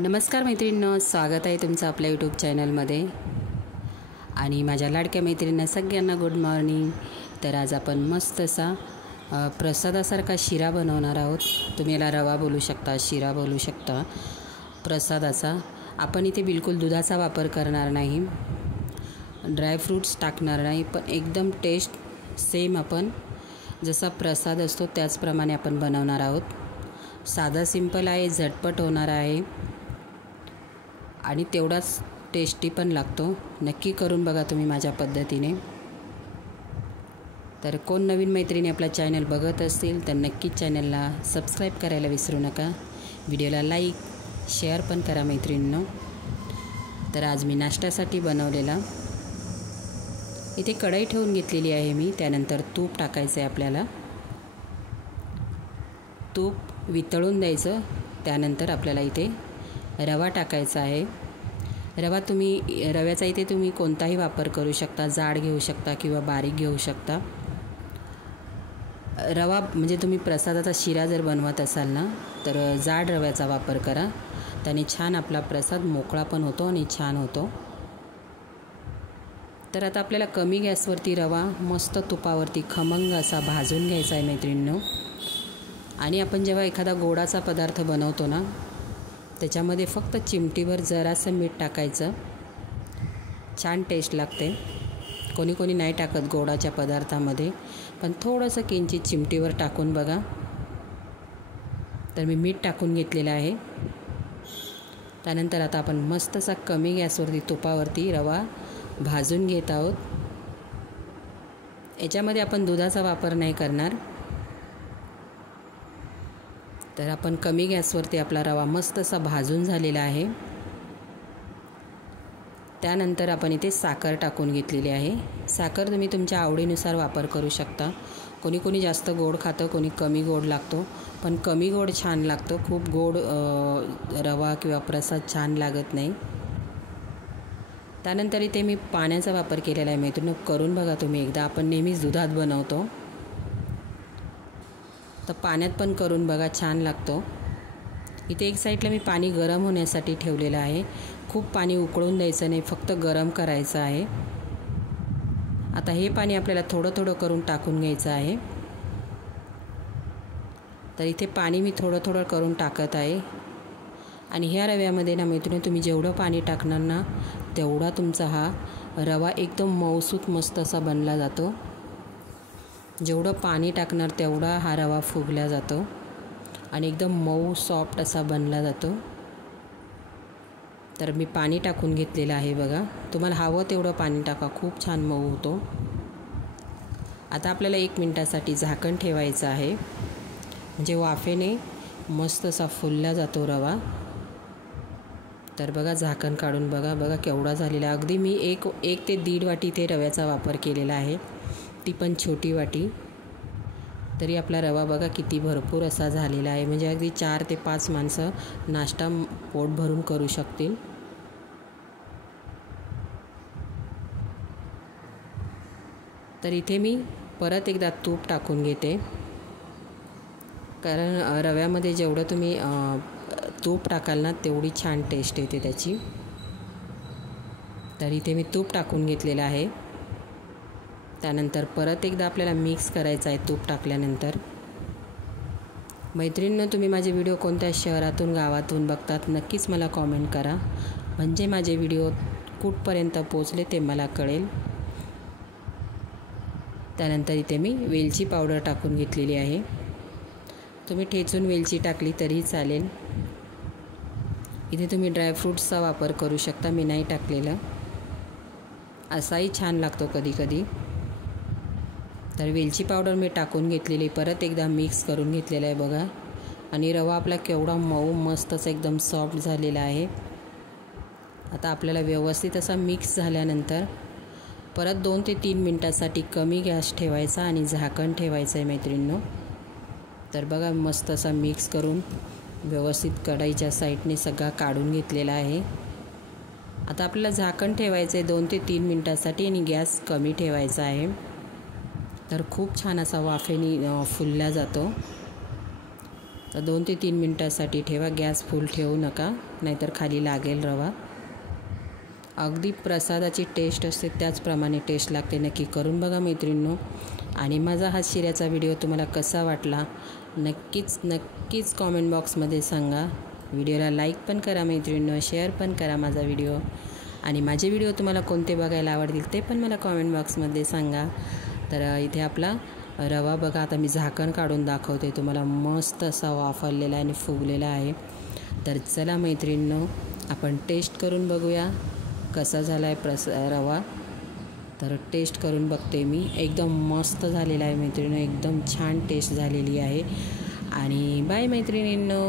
नमस्कार मैत्रिणींनो, स्वागत आहे तुमचं आपल्या यूट्यूब चॅनलमध्ये। आणि माझ्या लाडक्या मैत्रिणींना सगळ्यांना गुड मॉर्निंग। तर आज आपण मस्त असा प्रसादासारखा शिरा बनवणार आहोत। तुम्ही याला रवा बोलू शकता, शिरा बोलू शकता। प्रसादाचा आपण इथे बिलकुल दुधाचा वापर करणार नाही, ड्रायफ्रूट्स टाकणार नाही, पण एकदम टेस्ट सेम आपण जसा प्रसाद असतो त्याचप्रमाणे आपण बनवणार आहोत। साधा सिंपल आहे, झटपट होणार आहे आणि तेवढाच टेस्टी पण लागतो। नक्की करून बघा तुम्ही माझ्या पद्धतीने। तर कोण नवीन मैत्रिणी आपला चॅनल बघत असतील तर नक्कीच चॅनलला सबस्क्राईब करायला विसरू नका। व्हिडिओला लाईक शेअर पण करा मैत्रिणींनो। तर आज मी नाश्त्यासाठी बनवलेला इथे कढई ठेवून घेतलेली आहे मी। त्यानंतर तूप टाकायचं आहे आपल्याला। तूप वितळून द्यायचं। त्यानंतर आपल्याला इथे रवा टाकायचा आहे। रव्याचा इथे तुम्ही कोणताही वापर करू शकता, जाड घेऊ शकता किंवा बारीक घेऊ शकता। रवा म्हणजे तुम्ही प्रसादाचा शिरा जर बनवत असाल ना तर जाड रव्याचा वापर करा, त्याने छान आपला प्रसाद मोकळा पण होतो आणि छान होतो। तर आता आपल्याला कमी गॅसवरती रवा मस्त तुपावरती खमंग असा भाजून घ्यायचा आहे मैत्रिणींनो। आणि आपण जेव्हा एखादा गोडाचा पदार्थ बनवतो ना त्याच्यामध्ये फक्त चिमटीवर जरासं मीठ टाकायचं, छान टेस्ट लागते। कोणी कोणी नाही टाकत गोडाच्या पदार्थामध्ये, पण थोडंसं किंचित चिमटीवर टाकून बघा। तर मी मीठ टाकून घेतलेलं आहे। त्यानंतर आता आपण मस्त असा कमी गॅसवरती तुपावरती रवा भाजून घेत आहोत। याच्यामध्ये आपण दुधाचा वापर नाही करणार। तर आपण कमी गॅसवरती आपला रवा मस्त असा भाजून झालेला आहे। त्यानंतर आपण इथे साखर टाकून घेतलेली आहे। साखर तुम्ही तुमच्या आवडीनुसार वापर करू शकता। कोणी कोणी जास्त गोड खातं, कोणी कमी गोड लागतो, पण कमी गोड छान लागतो। खूप गोड रवा किंवा प्रसाद छान लागत नाही। त्यानंतर इथे मी पाण्याचा वापर केलेला आहे मैत्रिणी, करून बघा तुम्ही एकदा। आपण नेहमीच दुधात बनवतो, तर पाण्यात पण करून बघा, छान लागतो। इथे एक साईडला मी पाणी गरम होण्यासाठी ठेवलेलं आहे। खूप पाणी उकळून द्यायचं नाही, फक्त गरम करायचं आहे। आता हे पाणी आपल्याला थोडं थोडं करून टाकून घ्यायचं आहे। तर इथे पाणी मी थोडं थोडं करून टाकत आहे। आणि ह्या रव्यामध्ये ना मैत्रिणी तुम्ही जेवढं पाणी टाकणार ना तेवढा तुमचा हा रवा एकदम मऊसूत मस्त असा बनला जातो। जेवढं पाणी टाकणार तेवढा हा रवा फुगला जातो आणि एकदम मऊ सॉफ्ट असा बनला जातो। तर मी पाणी टाकून घेतलेलं आहे बघा। तुम्हाला हवं तेवढं पाणी टाका, खूप छान मऊ होतो। आता आपल्याला 1 मिनिटासाठी झाकण ठेवायचं आहे, म्हणजे वाफेने मस्त असा फुलला जातो रवा। तर बघा झाकण काढून बघा केवढा झालेला आहे। अगदी मी एक ते दीड वाटी ते रव्याचा वापर केलेला आहे, ती पण छोटी वाटी। तरी आपला रवा बघा किती भरपूर असा झालेला आहे, म्हणजे अगदी 4 ते 5 माणसं नाश्ता पोट भरून करू शकतील। तर इथे मी परत एकदा तूप टाकून घेते, कारण रव्यामध्ये जेवढं तुम्ही तूप टाकाल ना तेवढी छान टेस्ट येते त्याची। तर इथे मी तूप टाकून घेतलेलं आहे। त्यानंतर परत एकदा आपल्याला मिक्स करायचं आहे तूप टाकल्यानंतर। मैत्रिणींनो, तुम्ही माझे व्हिडिओ कोणत्या शहरातून गावातून बघतात नक्कीच मला कॉमेंट करा, म्हणजे माझे व्हिडिओ कुठपर्यंत पोचले ते मला कळेल। त्यानंतर इथे मी वेलची पावडर टाकून घेतलेली आहे। तुम्ही ठेचून वेलची टाकली तरी चालेल। इथे तुम्ही ड्रायफ्रूट्सचा वापर करू शकता, मी नाही टाकलेलं, असाही छान लागतो कधी कधी। तर वेलची पावडर मी टाकून घेतलेली, परत एकदा मिक्स करून घेतलेलं आहे बघा। आणि रवा आपला केवढा मऊ मस्तच एकदम सॉफ्ट झालेला आहे। आता आपल्याला व्यवस्थित असा मिक्स झाल्यानंतर परत 2 ते 3 मिनिटासाठी कमी गॅस ठेवायचा आणि झाकण ठेवायचं आहे मैत्रिणींनो। तर बघा मस्त असा मिक्स करून व्यवस्थित कढईच्या साईडने सगळा काढून घेतलेला आहे। आता आपल्याला झाकण ठेवायचं आहे 2 ते 3 मिनिटासाठी आणि गॅस कमी ठेवायचा आहे। तर खूप छान असा वाफेने फुलला जातो। तर 2 ते 3 मिनटासाठी ठेवा. गॅस फुल ठेवू नका, नाहीतर खाली लागेल रवा. अगदी प्रसादाची टेस्ट असते त्याचप्रमाणे टेस्ट लागते. नक्की करून बघा मैत्रिणींनो. आणि माझा हा शिऱ्याचा व्हिडिओ तुम्हाला कसा वाटला नक्कीच कॉमेंट बॉक्समध्ये सांगा. व्हिडिओला लाईक पण करा मैत्रिणींनो, शेअर पण करा माझा व्हिडिओ. आणि माझे व्हिडिओ तुम्हाला कोणते बघायला आवडतील ते पण मला कॉमेंट बॉक्समध्ये सांगा. तर इथे आपला रवा बघा, आता मी झाकण काढून दाखवते तुम्हाला. मस्त असा वाफरलेला आणि फुगलेला आहे. तर चला मैत्रिणींनो, आपण टेस्ट करून बघूया कसा झाला आहे रवा. तर टेस्ट करून बघते मी. एकदम मस्त झालेला आहे मैत्रिणींनो, एकदम छान टेस्ट झालेली आहे. आणि बाय मैत्रिणींनो.